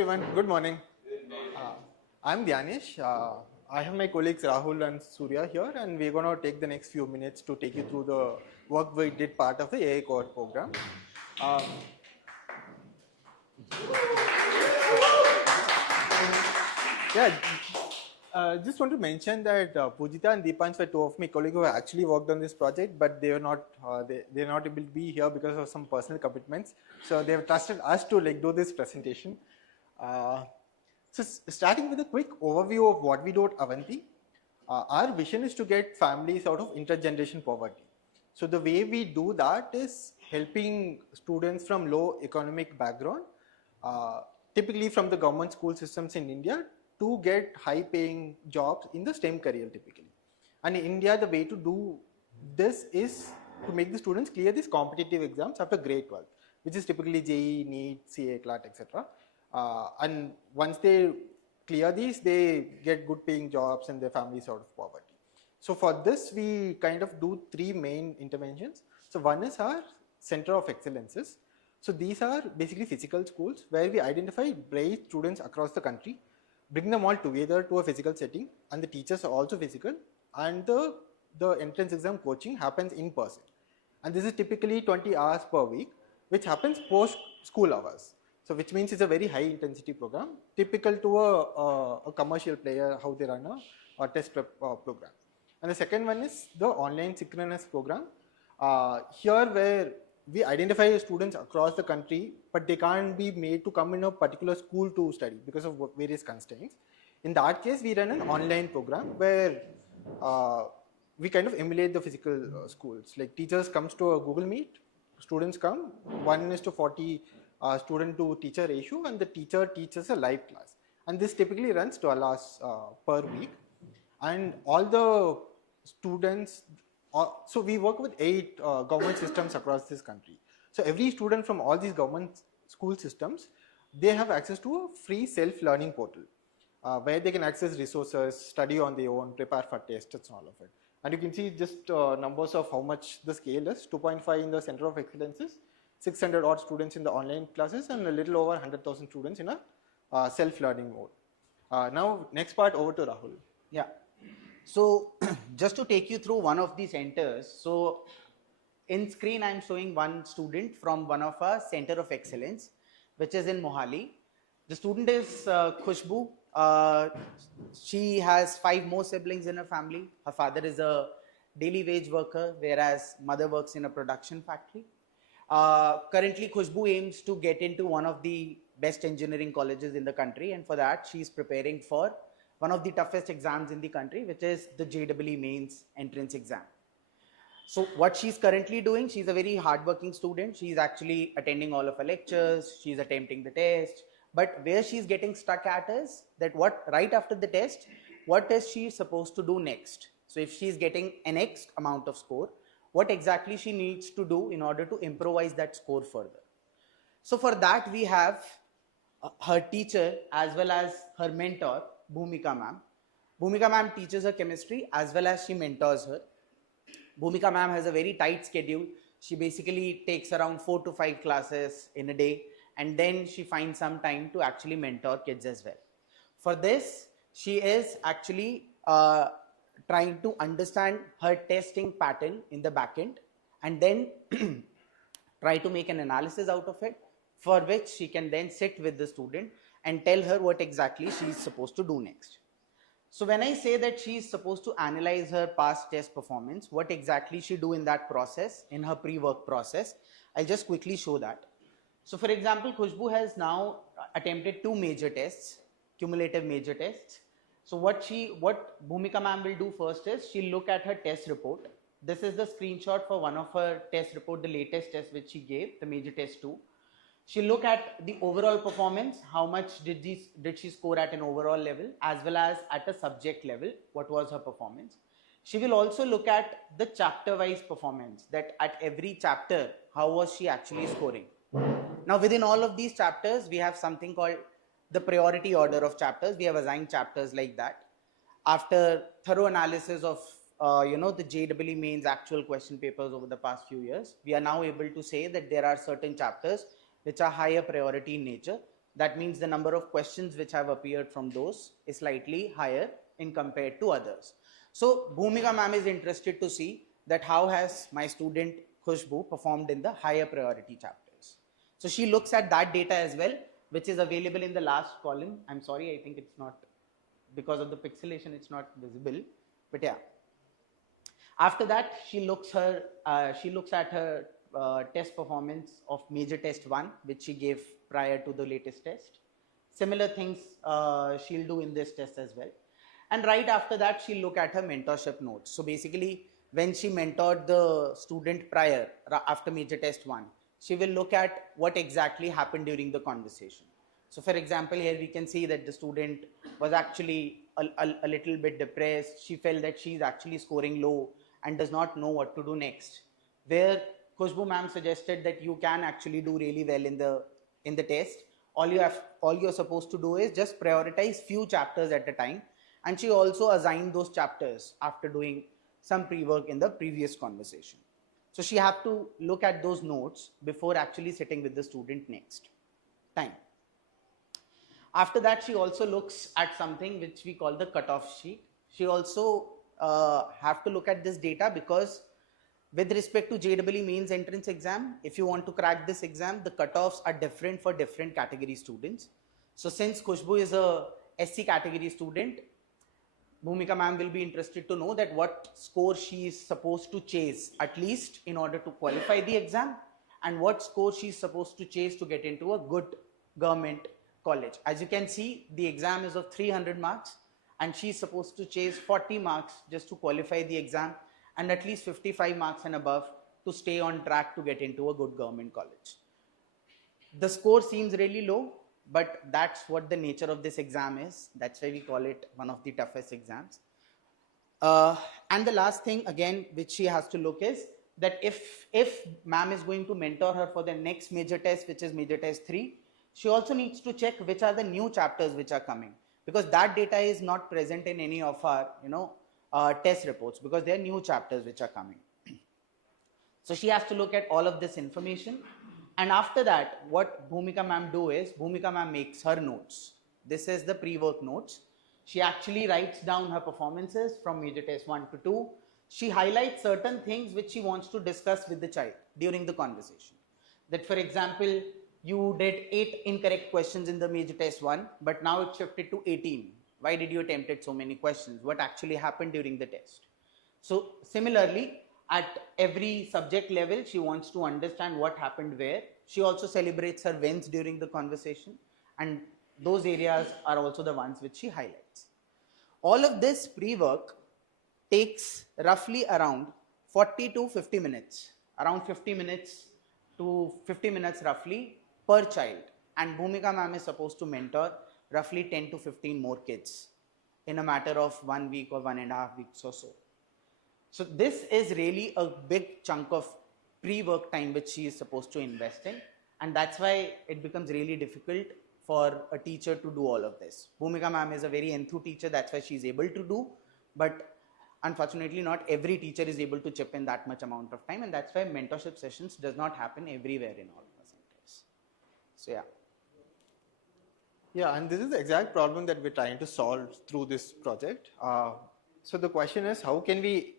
everyone, good morning. I'm Dhyanesh. I have my colleagues Rahul and Surya here, and we're going to take the next few minutes to take you through the work we did part of the AI Cohort Program. Just want to mention that Pujita and Deepansh were two of my colleagues who actually worked on this project, but they were not they're not able to be here because of some personal commitments. So they have trusted us to do this presentation. So starting with a quick overview of what we do at Avanti, our vision is to get families out of intergeneration poverty. So the way we do that is helping students from low economic background, typically from the government school systems in India, to get high paying jobs in the STEM career typically. And in India, the way to do this is to make the students clear these competitive exams after grade 12, which is typically JEE, NEET, CA, CLAT, etc. And once they clear these, they get good paying jobs and their families out of poverty. So for this, we kind of do three main interventions. So one is our Center of Excellences. So these are basically physical schools where we identify bright students across the country, bring them all together to a physical setting, and the teachers are also physical, and the entrance exam coaching happens in person. And this is typically 20 hours per week, which happens post school hours. So which means it's a very high intensity program, typical to a commercial player, how they run a test prep program. And the second one is the online synchronous program. Here where we identify students across the country, but they can't be made to come in a particular school to study because of various constraints. In that case, we run an online program where we kind of emulate the physical schools. Like teachers comes to a Google Meet, students come, 1:40 student to teacher ratio, and the teacher teaches a live class. And this typically runs 12 hours per week. And all the students, so we work with 8 government systems across this country. So every student from all these government school systems, they have access to a free self-learning portal where they can access resources, study on their own, prepare for tests, and all of it. And you can see just numbers of how much the scale is, 2.5 in the Center of Excellences, 600 odd students in the online classes, and a little over 100,000 students in a self-learning mode. Now, next part over to Rahul. Yeah. So just to take you through one of the centers, so in screen I'm showing one student from one of our Center of Excellence, which is in Mohali. The student is Khushbu. She has 5 more siblings in her family. Her father is a daily wage worker, whereas mother works in a production factory. Currently, Khushbu aims to get into one of the best engineering colleges in the country, and for that she is preparing for one of the toughest exams in the country, which is the JEE mains entrance exam. So what she's currently doing, she's a very hardworking student. She's actually attending all of her lectures. She's attempting the test. But where she's getting stuck at is that right after the test, what is she supposed to do next? So if she's getting an X amount of score, what exactly she needs to do in order to improvise that score further. So for that, we have her teacher as well as her mentor, Bhumika ma'am. Bhumika ma'am teaches her chemistry as well as she mentors her. Bhumika ma'am has a very tight schedule. She basically takes around 4 to 5 classes in a day, and then she finds some time to actually mentor kids as well. For this, she is actually trying to understand her testing pattern in the backend, and then try to make an analysis out of it, for which she can then sit with the student and tell her what exactly she is supposed to do next. So when I say that she is supposed to analyze her past test performance, what exactly she do in that process, in her pre-work process, I'll just quickly show that. So for example, Khushbu has now attempted 2 major tests, cumulative major tests. So what Bhumika ma'am will do first is she'll look at her test report. This is the screenshot for one of her test report, the latest test which she gave, the major test 2. She'll look at the overall performance, how much did she score at an overall level, as well as at a subject level, what was her performance. She will also look at the chapter-wise performance, that at every chapter, how was she actually scoring. Now within all of these chapters, we have something called the priority order of chapters. We have assigned chapters like that. After thorough analysis of the JEE mains actual question papers over the past few years, we are now able to say that there are certain chapters which are higher priority in nature. That means the number of questions which have appeared from those is slightly higher in compared to others. So Bhumika ma'am is interested to see that how has my student Khushbu performed in the higher priority chapters. So she looks at that data as well, which is available in the last column. I'm sorry, I think it's not, because of the pixelation, it's not visible, but yeah. After that, she looks at her test performance of major test 1, which she gave prior to the latest test. Similar things she'll do in this test as well. And right after that, she'll look at her mentorship notes. So basically, when she mentored the student prior, after major test 1, she will look at what exactly happened during the conversation. So for example, here we can see that the student was actually a little bit depressed. She felt that she's actually scoring low and does not know what to do next. Where Khushbu ma'am suggested that you can actually do really well in the test. All you're supposed to do is just prioritize few chapters at a time. And she also assigned those chapters after doing some pre-work in the previous conversation. So she have to look at those notes before actually sitting with the student next time. After that, she also looks at something which we call the cutoff sheet. She also have to look at this data because with respect to JEE mains entrance exam, if you want to crack this exam, the cutoffs are different for different category students. So since Khushbu is a SC category student, Bhumika ma'am will be interested to know that what score she is supposed to chase at least in order to qualify the exam, and what score she is supposed to chase to get into a good government college. As you can see, the exam is of 300 marks and she is supposed to chase 40 marks just to qualify the exam and at least 55 marks and above to stay on track to get into a good government college. The score seems really low, but that's what the nature of this exam is. That's why we call it one of the toughest exams. And the last thing again which she has to look is that if ma'am is going to mentor her for the next major test, which is major test 3, she also needs to check which are the new chapters which are coming, because that data is not present in any of our test reports, because they are new chapters which are coming. So she has to look at all of this information. And after that, what Bhumika ma'am do is, Bhumika ma'am makes her notes. This is the pre-work notes. She actually writes down her performances from major test 1 to 2. She highlights certain things which she wants to discuss with the child during the conversation. That for example, you did 8 incorrect questions in the major test 1, but now it's shifted to 18. Why did you attempt it so many questions? What actually happened during the test? So similarly, at every subject level, she wants to understand what happened where. She also celebrates her wins during the conversation, and those areas are also the ones which she highlights. All of this pre-work takes roughly around 40 to 50 minutes, around 50 minutes to 50 minutes roughly per child. And Bhumika ma'am is supposed to mentor roughly 10 to 15 more kids in a matter of 1 week or 1.5 weeks or so. So this is really a big chunk of pre-work time which she is supposed to invest in, and that's why it becomes really difficult for a teacher to do all of this. Bhumika ma'am is a very enthu teacher, that's why she is able to do, but unfortunately not every teacher is able to chip in that much amount of time, and that's why mentorship sessions does not happen everywhere in all the centers. So yeah. Yeah, and this is the exact problem that we're trying to solve through this project. So the question is, how can we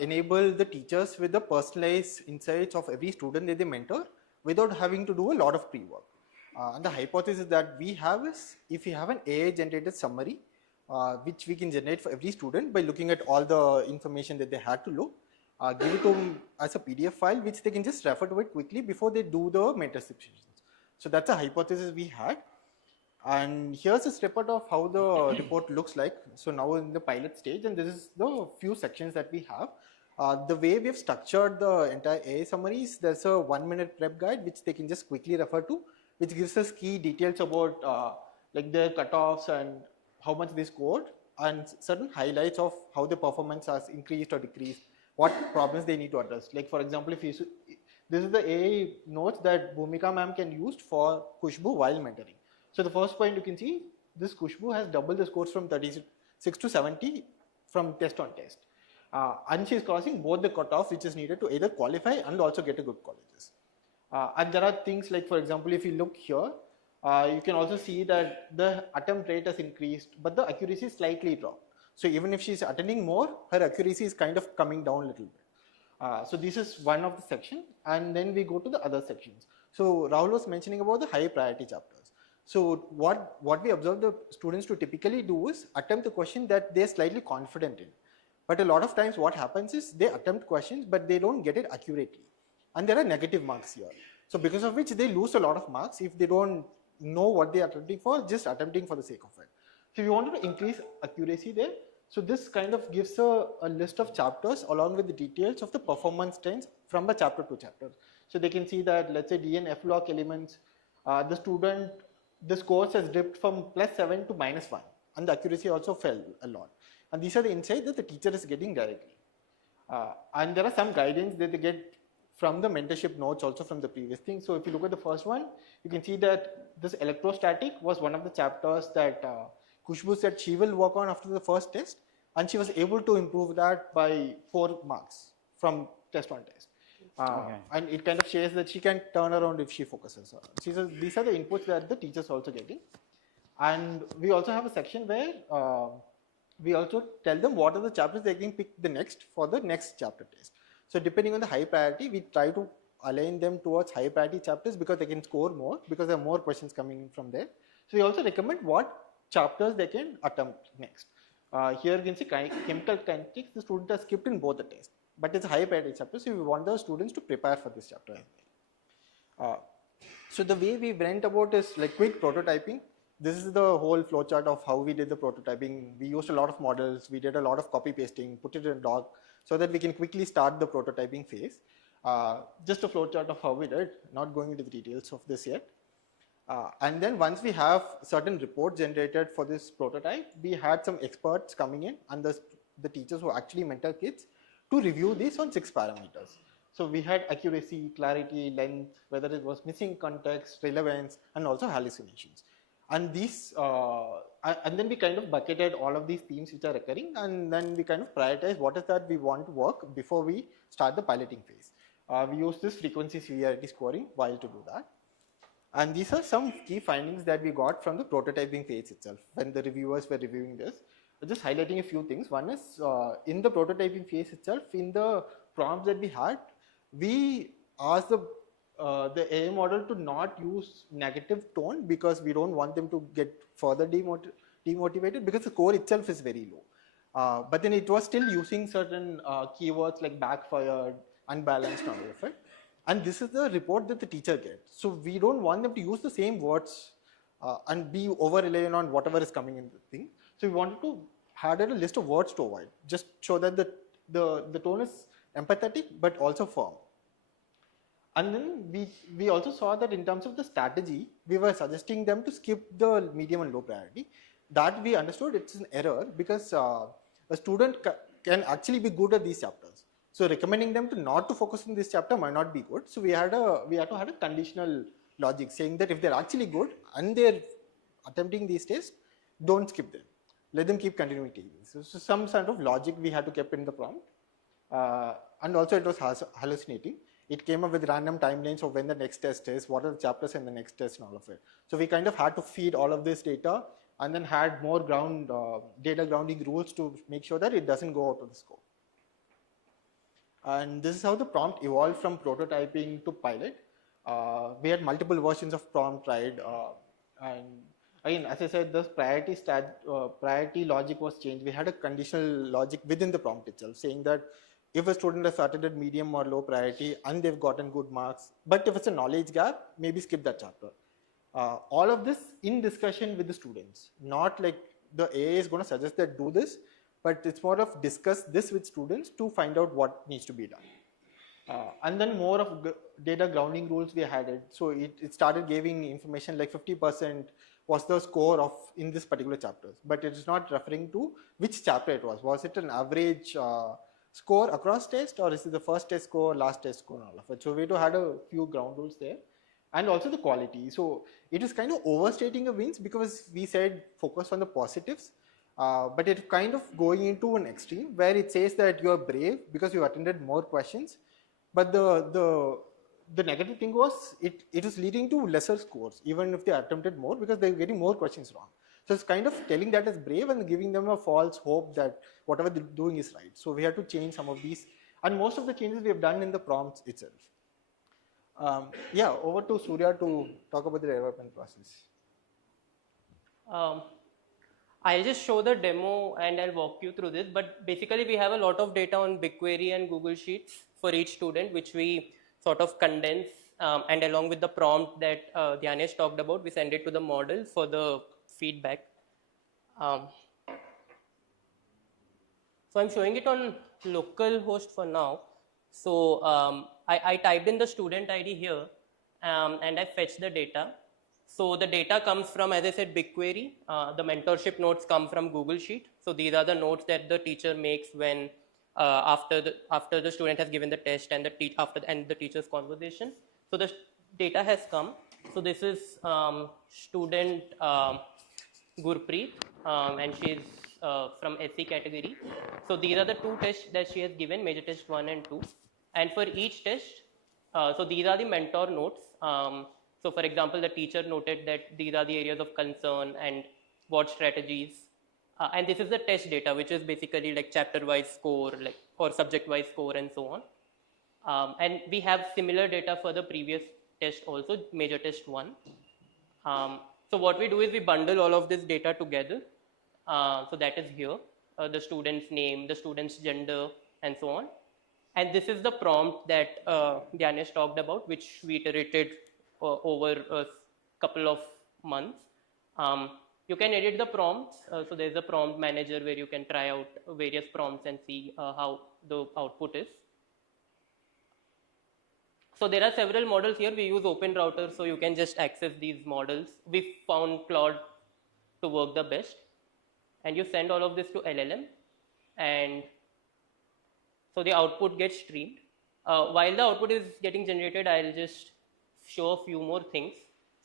enable the teachers with the personalized insights of every student that they mentor without having to do a lot of pre-work? And the hypothesis that we have is, if we have an AI generated summary, which we can generate for every student by looking at all the information that they had to look, give it to them as a PDF file, which they can just refer to it quickly before they do the mentorship sessions. So that's a hypothesis we had. And here's a snippet of how the report looks like. So now in the pilot stage, and this is the few sections that we have. The way we've structured the entire AI summaries, there's a 1-minute prep guide which they can just quickly refer to, which gives us key details about like their cutoffs and how much they scored, and certain highlights of how the performance has increased or decreased, what problems they need to address. Like for example, if this is the AI notes that Bhumika ma'am can use for Khushbu while mentoring. So the first point you can see, this Khushbu has doubled the scores from 36 to 70 from test on test. And she is crossing both the cutoffs which is needed to either qualify and also get a good colleges. And there are things like, for example, if you look here, you can also see that the attempt rate has increased, but the accuracy slightly dropped. So even if she's attending more, her accuracy is kind of coming down a little bit. So this is one of the section, and then we go to the other sections. So Rahul was mentioning about the high priority chapters. So what we observe the students to typically do is attempt the question that they're slightly confident in. But a lot of times what happens is they attempt questions, but they don't get it accurately. And there are negative marks here. So because of which they lose a lot of marks if they don't know what they are attempting for, just attempting for the sake of it. So we wanted to increase accuracy there. So this kind of gives a list of chapters along with the details of the performance trends from the chapter to chapter. So they can see that, let's say D and F block elements, the scores has dipped from +7 to -1, and the accuracy also fell a lot. And these are the insights that the teacher is getting directly. And there are some guidance that they get from the mentorship notes also from the previous thing. So if you look at the first one, you can see that this electrostatic was one of the chapters that Khushbu said she will work on after the first test, and she was able to improve that by 4 marks from test 1 test. And it kind of shows that she can turn around if she focuses. These are the inputs that the teachers also getting. And we also have a section where we also tell them what are the chapters they can pick the next for the next chapter test. So depending on the high priority, we try to align them towards high priority chapters because they can score more, because there are more questions coming in from there. So we also recommend what chapters they can attempt next. Here you can see chemical kinetics, the student has skipped in both the tests, but it's a high priority chapter, so we want the students to prepare for this chapter as well. So the way we went about is like quick prototyping. This is the whole flowchart of how we did the prototyping. We used a lot of models, we did a lot of copy pasting, put it in a doc so that we can quickly start the prototyping phase. Just a flowchart of how we did, not going into the details of this yet. And then once we have certain reports generated for this prototype, we had some experts coming in and the teachers who actually mentor kids to review this on 6 parameters. So we had accuracy, clarity, length, whether it was missing context, relevance, and also hallucinations. And these, and then we kind of bucketed all of these themes which are recurring, and then we kind of prioritize what is that we want to work before we start the piloting phase. We use this frequency severity scoring while to do that. And these are some key findings that we got from the prototyping phase itself when the reviewers were reviewing this. Just highlighting a few things. One is in the prototyping phase itself, in the prompts that we had, we asked the AI model to not use negative tone because we don't want them to get further demotivated because the score itself is very low. But then it was still using certain keywords like backfired, unbalanced, and all of it. And this is the report that the teacher gets. So we don't want them to use the same words and be over reliant on whatever is coming in the thing. So we wanted to have a list of words to avoid. Just show that the tone is empathetic but also firm. And then we also saw that in terms of the strategy, we were suggesting them to skip the medium and low priority. That we understood it's an error because a student can actually be good at these chapters. So recommending them to not to focus on this chapter might not be good. So we had to have a conditional logic saying that if they're actually good and they're attempting these tests, don't skip them. Let them keep continuing taking. So some sort of logic we had to keep in the prompt. And also it was hallucinating. It came up with random timelines of when the next test is, what are the chapters in the next test and all of it. So we kind of had to feed all of this data and then had more data grounding rules to make sure that it doesn't go out of the scope. And this is how the prompt evolved from prototyping to pilot. We had multiple versions of prompt tried. And again, as I said, the priority logic was changed. We had a conditional logic within the prompt itself saying that if a student has started at medium or low priority and they've gotten good marks, but if it's a knowledge gap, maybe skip that chapter. All of this in discussion with the students, not like the AA is going to suggest that do this, but it's more of discuss this with students to find out what needs to be done. And then more of data grounding rules we had it. So it started giving information like 50% was the score of in this particular chapter, but it is not referring to which chapter it was. Was it an average score across test, or is it the first test score, last test score, and all of it? So we had a few ground rules there. And also the quality. So it is kind of overstating a wins because we said focus on the positives, but it's kind of going into an extreme where it says that you are brave because you attended more questions, but the the negative thing was it was leading to lesser scores, even if they attempted more, because they're getting more questions wrong. So it's kind of telling that as brave and giving them a false hope that whatever they're doing is right. So we had to change some of these, and most of the changes we have done in the prompts itself. Yeah, over to Surya to talk about the development process. I'll just show the demo and I'll walk you through this. But basically, we have a lot of data on BigQuery and Google Sheets for each student, which we sort of condense, and along with the prompt that Dhyanesh talked about, we send it to the model for the feedback. So I'm showing it on localhost for now. So I typed in the student ID here, and I fetched the data. So the data comes from, as I said, BigQuery. The mentorship notes come from Google Sheet. So these are the notes that the teacher makes when after the student has given the test and the teacher's conversation. So the data has come. So this is student Gurpreet, and she's from SC category. So these are the two tests that she has given, major test 1 and 2. And for each test, so these are the mentor notes. So for example, the teacher noted that these are the areas of concern and what strategies. And this is the test data, which is basically like chapter-wise score, or subject-wise score, and so on. And we have similar data for the previous test also, major test 1. So what we do is we bundle all of this data together. So that is here, the student's name, the student's gender, and so on. And this is the prompt that Dhyanesh talked about, which we iterated over a couple of months. You can edit the prompts. So there's a prompt manager where you can try out various prompts and see how the output is. So there are several models here. We use Open Router, so you can just access these models. We found Claude to work the best. And you send all of this to LLM, and so the output gets streamed. While the output is getting generated, I'll just show a few more things.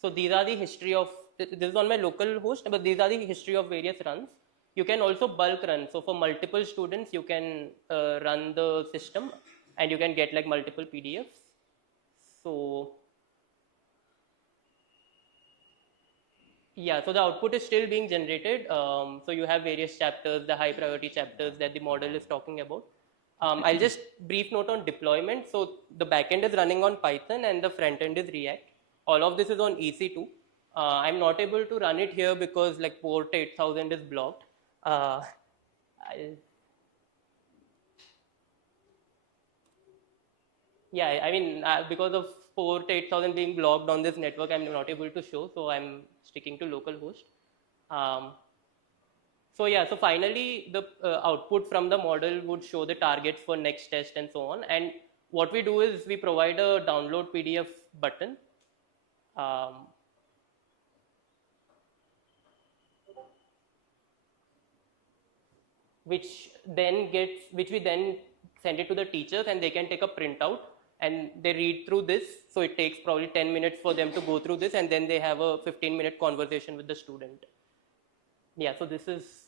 So these are the history of, this is on my local host, but these are the history of various runs. You can also bulk run. So for multiple students, you can run the system and you can get like multiple PDFs. So yeah, so the output is still being generated. So you have various chapters, the high priority chapters that the model is talking about. I'll just brief note on deployment. So the backend is running on Python and the front end is React. All of this is on EC2. I'm not able to run it here because like port 8000 is blocked. Yeah, I mean, because of port 8000 being blocked on this network, I'm not able to show, so I'm sticking to localhost. So yeah, so finally the output from the model would show the targets for next test and so on. And what we do is we provide a download PDF button. Which we then send it to the teachers, and they can take a printout and they read through this. So it takes probably 10 minutes for them to go through this, and then they have a 15-minute conversation with the student. Yeah, so this is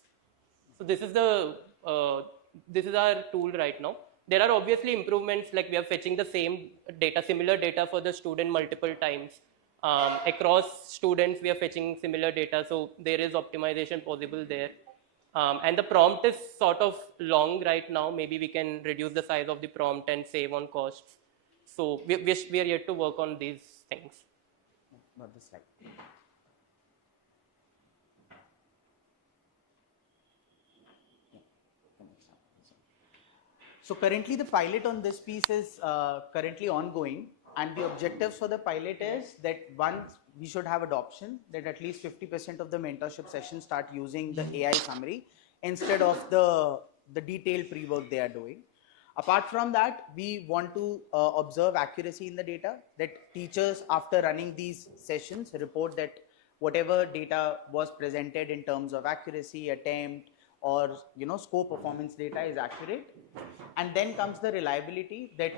our tool right now. There are obviously improvements, like we are fetching the same data, similar data for the student multiple times. Across students, we are fetching similar data, so there is optimization possible there. And the prompt is sort of long right now. Maybe we can reduce the size of the prompt and save on costs. So we are yet to work on these things. Not this slide. So currently the pilot on this piece is currently ongoing, and the objectives for the pilot is that once we should have adoption, that at least 50% of the mentorship sessions start using the AI summary instead of the detailed pre-work they are doing. Apart from that, we want to observe accuracy in the data, that teachers after running these sessions report that whatever data was presented in terms of accuracy, attempt, or score performance data is accurate. And then comes the reliability, that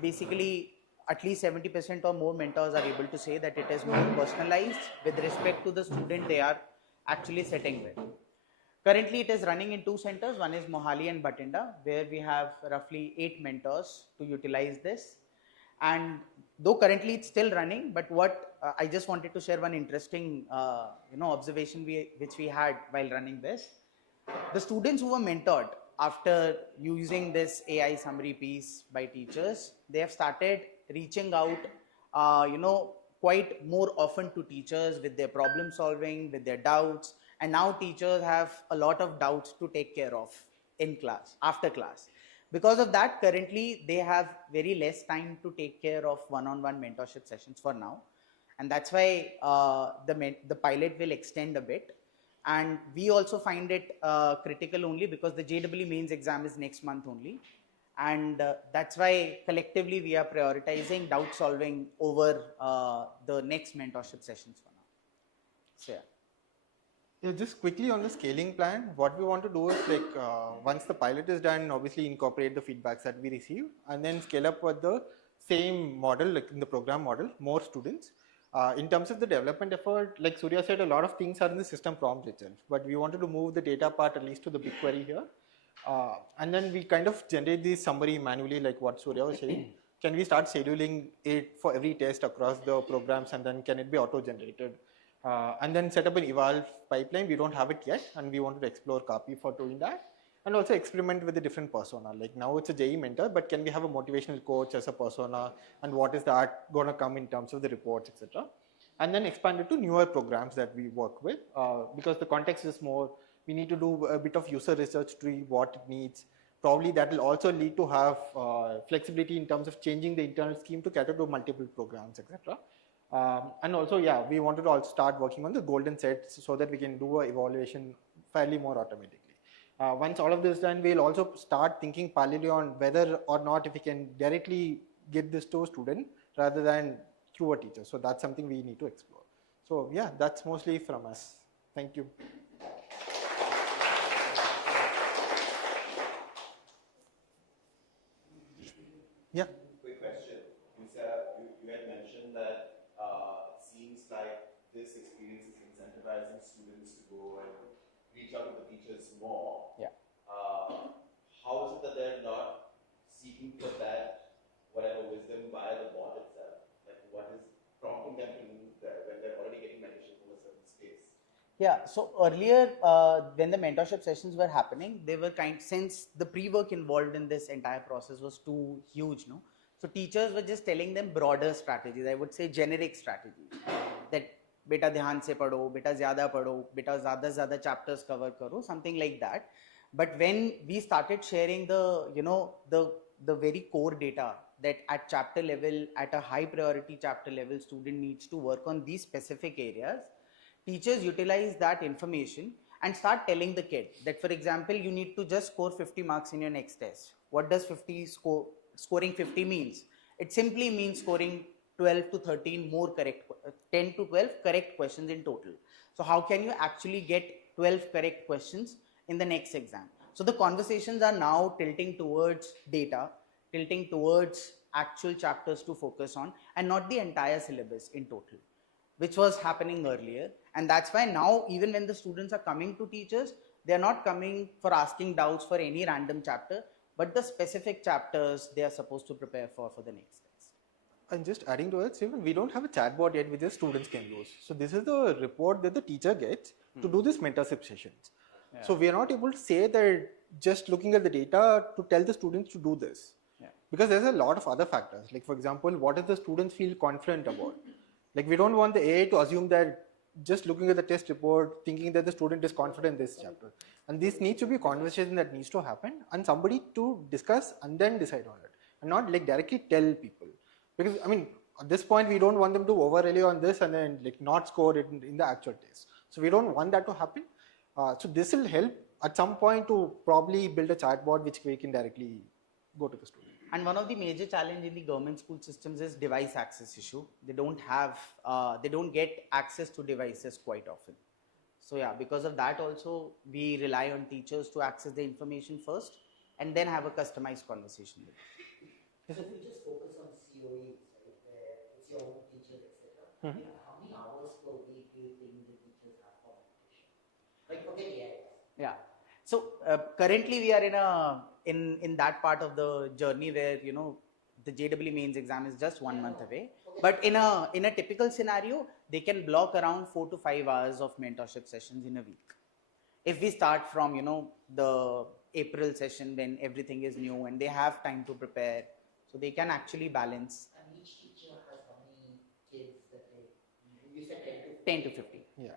basically at least 70% or more mentors are able to say that it is more personalized with respect to the student they are actually sitting with. Currently it is running in 2 centers, one is Mohali and Bathinda, where we have roughly 8 mentors to utilize this. And though currently it's still running, but what I just wanted to share one interesting observation which we had while running this. The students who were mentored after using this AI summary piece by teachers, they have started reaching out, quite more often to teachers with their problem solving, with their doubts, and now teachers have a lot of doubts to take care of in class, after class. Because of that, currently they have very less time to take care of one-on-one mentorship sessions for now, and that's why the pilot will extend a bit. And we also find it critical only because the JEE mains exam is next month only, and that's why collectively we are prioritizing doubt solving over the next mentorship sessions for now. So yeah, just quickly on the scaling plan, what we want to do is like once the pilot is done, obviously incorporate the feedbacks that we receive and then scale up with the same model, like in the program model, more students. In terms of the development effort, like Surya said, a lot of things are in the system prompt itself, but we wanted to move the data part at least to the BigQuery here. And then we kind of generate this summary manually, like what Surya was saying. Can we start scheduling it for every test across the programs, and then can it be auto-generated? And then set up an eval pipeline. We don't have it yet, and we wanted to explore copy for doing that. And also experiment with a different persona. Like now it's a JE mentor, but can we have a motivational coach as a persona? And what is that going to come in terms of the reports, etc. And then expand it to newer programs that we work with, because the context is more, we need to do a bit of user research to see what it needs. Probably that will also lead to have flexibility in terms of changing the internal scheme to cater to multiple programs, etc. And also, yeah, we wanted to also start working on the golden sets so that we can do an evaluation fairly more automatically. Once all of this is done, we'll also start thinking parallelly on whether or not if we can directly get this to a student rather than through a teacher. So that's something we need to explore. So yeah, that's mostly from us. Thank you. Yeah. Quick question. You had mentioned that it seems like this experience is incentivizing students to go and reach out to the teachers more. Yeah. How is it that they're not seeking for that, whatever wisdom via the bot itself? Like what is prompting them to move there when they're already getting mentorship from a certain space? Yeah, so earlier when the mentorship sessions were happening, they were since the pre-work involved in this entire process was too huge, no? So teachers were just telling them broader strategies, I would say generic strategies, that beta dhyan se padho, beta zyada padho, beta zyada chapters cover karo, something like that. But when we started sharing the, the very core data that at chapter level, at a high priority chapter level, student needs to work on these specific areas, teachers utilize that information and start telling the kid that, for example, you need to just score 50 marks in your next test. What does scoring 50 means? It simply means scoring 12 to 13 more correct, 10 to 12 correct questions in total. So how can you actually get 12 correct questions in the next exam? So the conversations are now tilting towards data, tilting towards actual chapters to focus on, and not the entire syllabus in total, which was happening earlier. And that's why now, even when the students are coming to teachers, they're not coming for asking doubts for any random chapter, but the specific chapters they are supposed to prepare for the next test. And just adding to it, Steven, we don't have a chatbot yet which the students can use. So this is the report that the teacher gets to do these mentorship sessions. Yeah. So we are not able to say that just looking at the data to tell the students to do this. Yeah. Because there's a lot of other factors. Like for example, what does the students feel confident about? Like we don't want the AI to assume that just looking at the test report, thinking that the student is confident in this chapter. And this needs to be a conversation that needs to happen and somebody to discuss and then decide on it. And not like directly tell people. Because I mean, at this point, we don't want them to over rely on this and then like not score it in the actual test. So we don't want that to happen. So this will help at some point to probably build a chatbot which we can directly go to the student. And one of the major challenge in the government school systems is device access issue. They don't get access to devices quite often. So yeah, because of that also, we rely on teachers to access the information first and then have a customized conversation with them. So if we just focus on COE, right, where it's your own teacher, etc. How many hours per week do you think the teachers have for meditation? Like forget AI. Yeah. So currently we are in that part of the journey where the the JEE mains exam is just 1 month away. But in a typical scenario, they can block around 4 to 5 hours of mentorship sessions in a week. If we start from, the April session when everything is new and they have time to prepare, so they can actually balance. And each teacher has how many kids that you said 10 to 10 to 15. Yeah.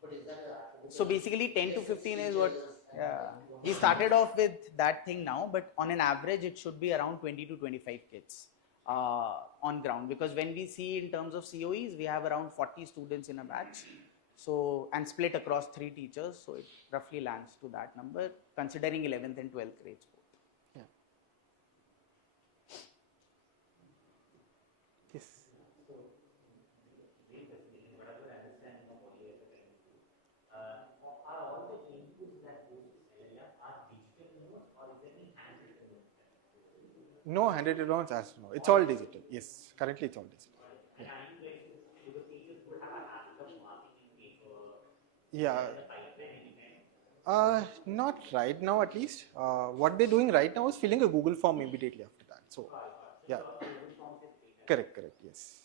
But is that a, So basically 10 to 15 is what, teachers and yeah. 21. We started off with that thing now, but on an average, it should be around 20 to 25 kids on ground. Because when we see in terms of COEs, we have around 40 students in a batch. So, and split across 3 teachers. So it roughly lands to that number, considering 11th and 12th grades both. Yeah. Yes. Are all the inputs that go to LLM are digital notes or is there any handwritten notes? No handwritten notes as no. It's all digital. Yes. Currently, it's all digital. Yeah. Not right now, at least. What they're doing right now is filling a Google form immediately after that. So, yeah. Correct. Yes.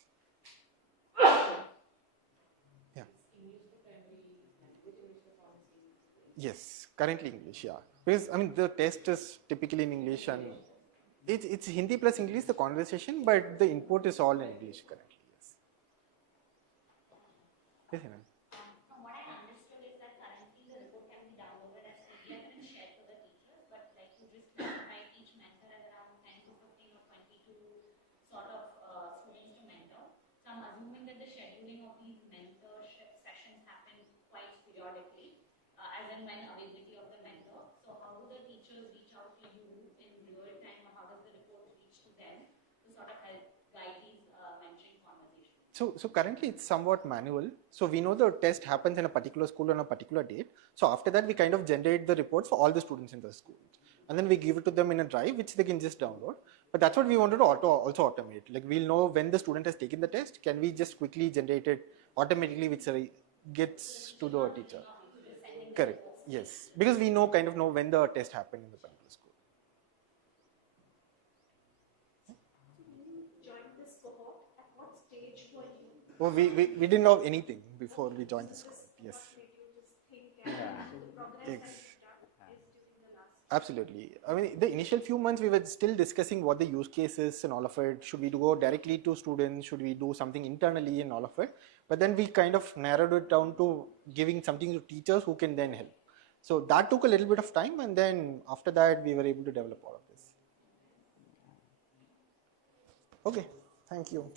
Yeah. Yes. Currently English. Yeah. Because the test is typically in English and it's Hindi plus English the conversation, but the input is all in English currently. Yes. Yes, Hinan. From what I understood is that currently the report can be downloaded as PDF and shared to the teachers, but like you just classified each mentor as around 10 to 15 or 22 sort of students to mentor. So I'm assuming that the scheduling of these mentorship sessions happen quite periodically, as and when availability of the mentor. So how do the teachers reach out to you in real time, or how does the report reach to them to sort of help guide these mentoring conversations? So currently it's somewhat manual. So we know the test happens in a particular school on a particular date. So after that we kind of generate the reports for all the students in the school. And then we give it to them in a drive which they can just download. But that's what we wanted to also automate. Like we'll know when the student has taken the test, can we just quickly generate it automatically which gets to the teacher. Correct. Yes. Because we know when the test happened in the particular school. Joined this cohort, at what stage were you? Oh, we didn't know anything before we joined this cohort. Yes. Absolutely. The initial few months we were still discussing what the use case is and all of it. Should we go directly to students? Should we do something internally and all of it? But then we kind of narrowed it down to giving something to teachers who can then help. So that took a little bit of time, and then after that we were able to develop all of this. Okay, thank you.